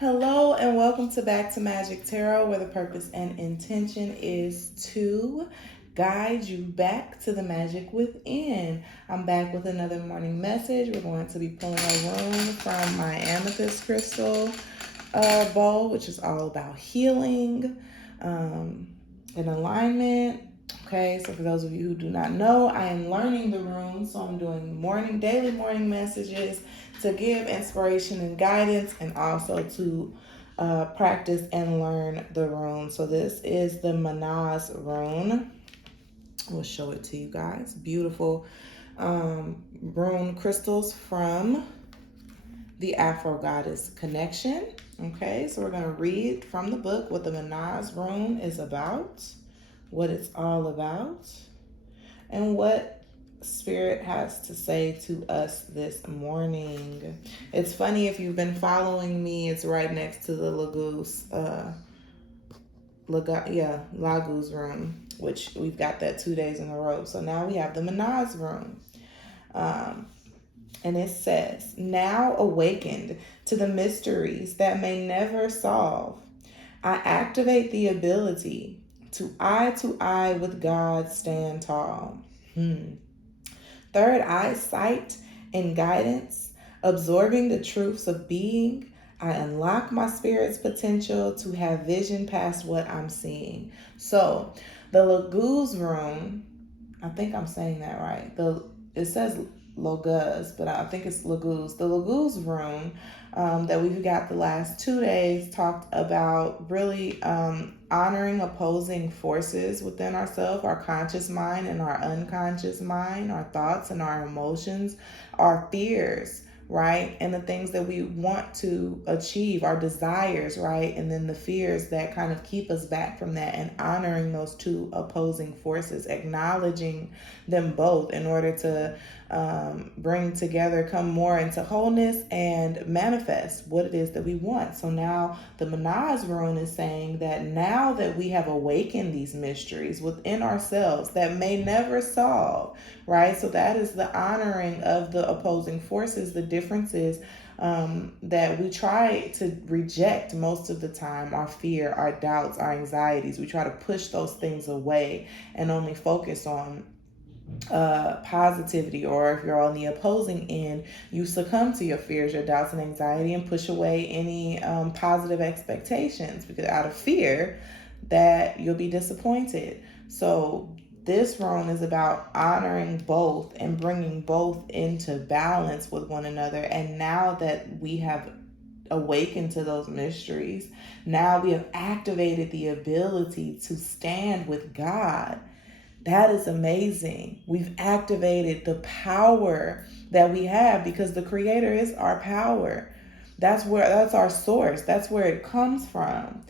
Hello and welcome to Back to Magic Tarot, where the purpose and intention is to guide you back to the magic within. I'm back with another morning message. We're going to be pulling a rune from my amethyst crystal bowl, which is all about healing and alignment. Okay, so for those of you who do not know, I am learning the runes, so I'm doing daily morning messages to give inspiration and guidance, and also to practice and learn the runes. So this is the Manaz rune. We'll show it to you guys. Beautiful rune crystals from the Afro Goddess Connection. Okay, so we're going to read from the book what the Manaz rune is about, what it's all about, and what Spirit has to say to us this morning. It's funny, if you've been following me, it's right next to the Lagoons Room, which we've got that 2 days in a row. So now we have the Manaz Room. And it says, now awakened to the mysteries that may never solve, I activate the ability to eye with God stand tall. Third eye sight and guidance, absorbing the truths of being, I unlock my spirit's potential to have vision past what I'm seeing. So the Lagoons Room, I think I'm saying that right. It says Loguz, but I think it's Lagoons. The Lagoons Room that we've got the last 2 days talked about really honoring opposing forces within ourselves, our conscious mind and our unconscious mind, our thoughts and our emotions, our fears, right? And the things that we want to achieve, our desires, right? And then the fears that kind of keep us back from that, and honoring those two opposing forces, acknowledging them both in order to bring together, come more into wholeness and manifest what it is that we want. So now the Manaz rune is saying that now that we have awakened these mysteries within ourselves that may never solve, right? So that is the honoring of the opposing forces, the differences that we try to reject most of the time, our fear, our doubts, our anxieties. We try to push those things away and only focus on positivity. Or if you're on the opposing end, you succumb to your fears, your doubts, and anxiety, and push away any positive expectations, because out of fear that you'll be disappointed. So this rune is about honoring both and bringing both into balance with one another. And now that we have awakened to those mysteries, now we have activated the ability to stand with God. That is amazing. We've activated the power that we have, because the Creator is our power. That's our source. That's where it comes from.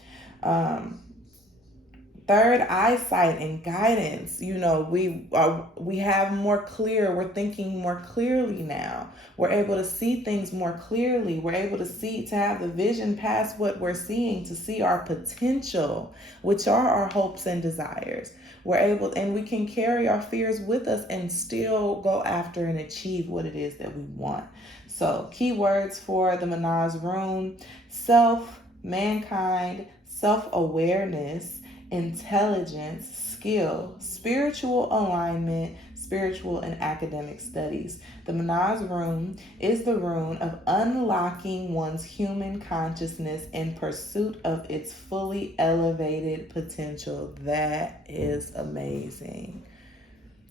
Third eyesight and guidance. We have more clear. We're thinking more clearly now. We're able to see things more clearly. We're able to have the vision past what we're seeing, to see our potential, which are our hopes and desires. And we can carry our fears with us and still go after and achieve what it is that we want. So keywords for the Manaz rune: self, mankind, self-awareness, intelligence, skill, spiritual alignment, spiritual and academic studies. The Manaz rune is the rune of unlocking one's human consciousness in pursuit of its fully elevated potential. That is amazing.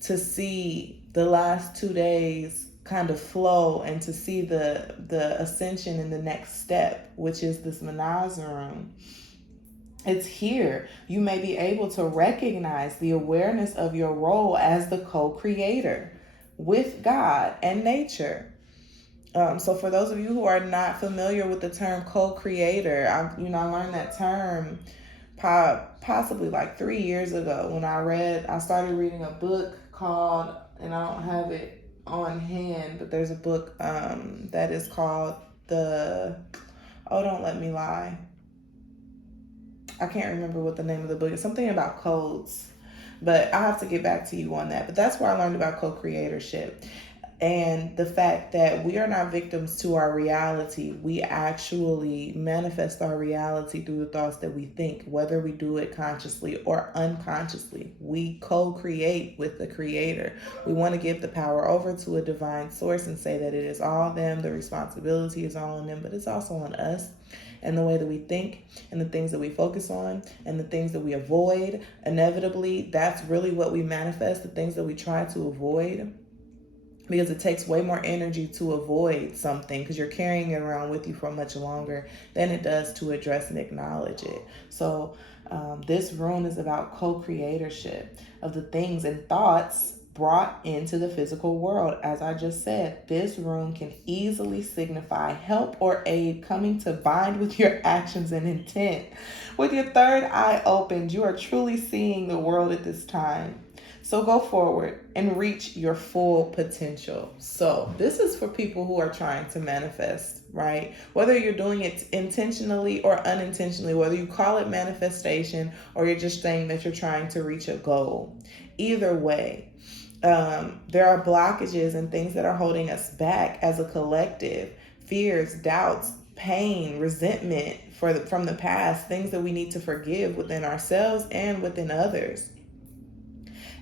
To see the last 2 days kind of flow, and to see the ascension in the next step, which is this Manaz rune. It's here. You may be able to recognize the awareness of your role as the co-creator with God and nature. So for those of you who are not familiar with the term co-creator, I learned that term possibly like 3 years ago when I started reading a book called, and I don't have it on hand, but there's a book that is called don't let me lie. I can't remember what the name of the book is. Something about codes. But I'll have to get back to you on that. But that's where I learned about co-creatorship. And the fact that we are not victims to our reality, we actually manifest our reality through the thoughts that we think, whether we do it consciously or unconsciously. We co-create with the Creator. We want to give the power over to a divine source and say that it is all them, the responsibility is all on them, but it's also on us. And the way that we think and the things that we focus on and the things that we avoid, inevitably, that's really what we manifest, the things that we try to avoid. Because it takes way more energy to avoid something because you're carrying it around with you for much longer than it does to address and acknowledge it. So this room is about co-creatorship of the things and thoughts brought into the physical world. As I just said, this room can easily signify help or aid coming to bind with your actions and intent. With your third eye opened, you are truly seeing the world at this time. So go forward and reach your full potential. So this is for people who are trying to manifest, right? Whether you're doing it intentionally or unintentionally, whether you call it manifestation or you're just saying that you're trying to reach a goal. Either way, there are blockages and things that are holding us back as a collective. Fears, doubts, pain, resentment from the past, things that we need to forgive within ourselves and within others.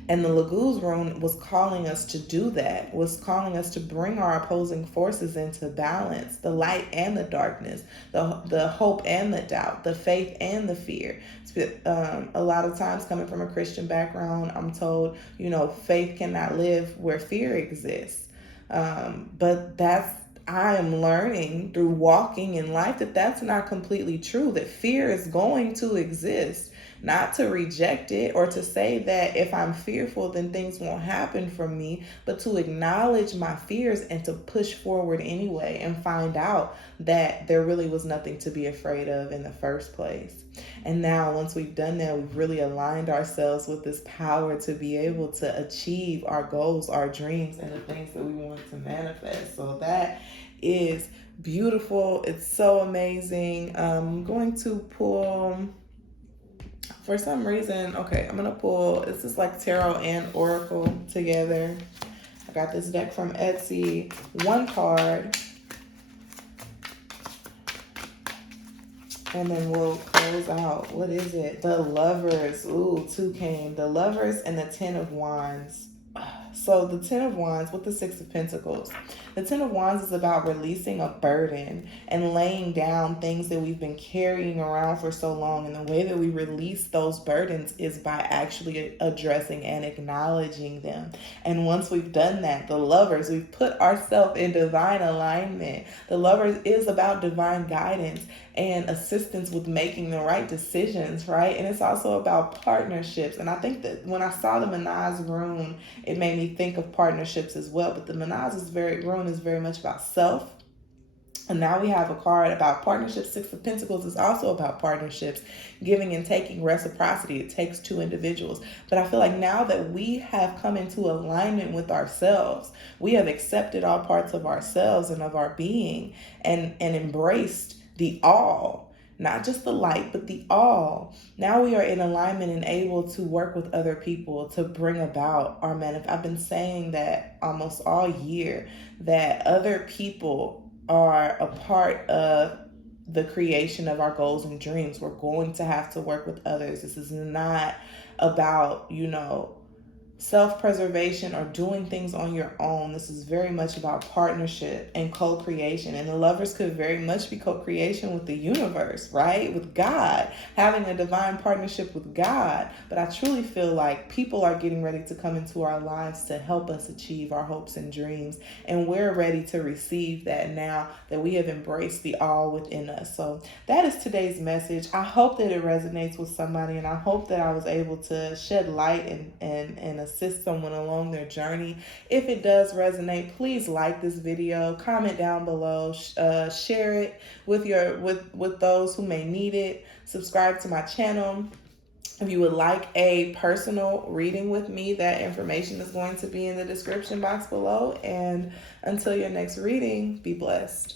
And the Lagoons Room was calling us to do that, was calling us to bring our opposing forces into balance, the light and the darkness, the hope and the doubt, the faith and the fear. A lot of times coming from a Christian background, I'm told, faith cannot live where fear exists. But I am learning through walking in life that that's not completely true, that fear is going to exist. Not to reject it or to say that if I'm fearful, then things won't happen for me, but to acknowledge my fears and to push forward anyway and find out that there really was nothing to be afraid of in the first place. And now once we've done that, we've really aligned ourselves with this power to be able to achieve our goals, our dreams, and the things that we want to manifest. So that is beautiful. It's so amazing. I'm going to pull... For some reason, okay, I'm going to pull, this is like tarot and oracle together. I got this deck from Etsy. One card. And then we'll close out. What is it? The Lovers. Ooh, two came. The Lovers and the Ten of Wands. So the Ten of Wands with the Six of Pentacles. The Ten of Wands is about releasing a burden and laying down things that we've been carrying around for so long. And the way that we release those burdens is by actually addressing and acknowledging them. And once we've done that, the Lovers, we've put ourselves in divine alignment. The Lovers is about divine guidance and assistance with making the right decisions, right? And it's also about partnerships. And I think that when I saw the Menage Room, it made me think of partnerships as well. But the Menage Room is very much about self. And now we have a card about partnerships. Six of Pentacles is also about partnerships, giving and taking, reciprocity. It takes two individuals. But I feel like now that we have come into alignment with ourselves, we have accepted all parts of ourselves and of our being and embraced the all, not just the light, but the all. Now we are in alignment and able to work with other people to bring about our I've been saying that almost all year, that other people are a part of the creation of our goals and dreams. We're going to have to work with others. This is not about, self-preservation or doing things on your own. This is very much about partnership and co-creation. And the Lovers could very much be co-creation with the universe, right? With God, having a divine partnership with God. But I truly feel like people are getting ready to come into our lives to help us achieve our hopes and dreams. And we're ready to receive that now that we have embraced the all within us. So that is today's message. I hope that it resonates with somebody, and I hope that I was able to shed light and assist someone along their journey. If it does resonate, please like this video, comment down below, share it with those who may need it. Subscribe to my channel. If you would like a personal reading with me, that information is going to be in the description box below. And until your next reading, be blessed.